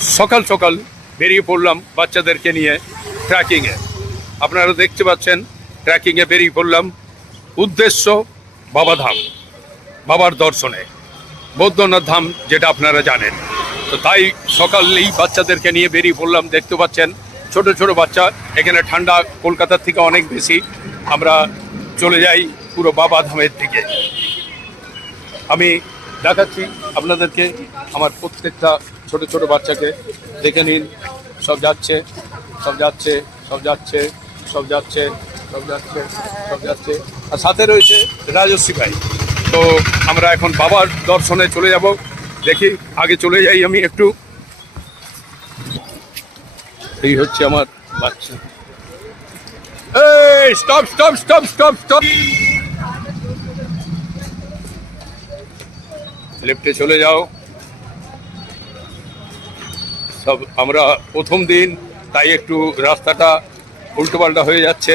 সকাল সকাল বেরিয়ে পড়লাম বাচ্চাদেরকে নিয়ে ট্রেকিংয়ে। আপনারা দেখতে পাচ্ছেন ট্রেকিংয়ে বেরিয়ে পড়লাম, উদ্দেশ্য বাবাধাম, বাবার দর্শনে, বৈদ্যনাথ ধাম, যেটা আপনারা জানেন। তো তাই সকালেই বাচ্চাদেরকে নিয়ে বেরিয়ে পড়লাম। দেখতে পাচ্ছেন ছোট ছোট বাচ্চা, এখানে ঠান্ডা কলকাতার থেকে অনেক বেশি। আমরা চলে যাই পুরো বাবাধামের দিকে। আমি দেখাচ্ছি আপনাদেরকে আমার প্রত্যেকটা ছোট ছোট বাচ্চাকে, দেখে নিন। সব যাচ্ছে, সব যাচ্ছে, সব যাচ্ছে, সব যাচ্ছে, সব যাচ্ছে, সব যাচ্ছে। আর সাথে রয়েছে রাজস্বী ভাই। তো আমরা এখন বাবার দর্শনে চলে যাব। দেখি, আগে চলে যাই আমি একটু। এই হচ্ছে আমার বাচ্চা। এই stop stop stop stop stop, লেফটে চলে যাও। সব আমরা প্রথম দিন, তাই একটু রাস্তাটা উল্টোপাল্টা হয়ে যাচ্ছে।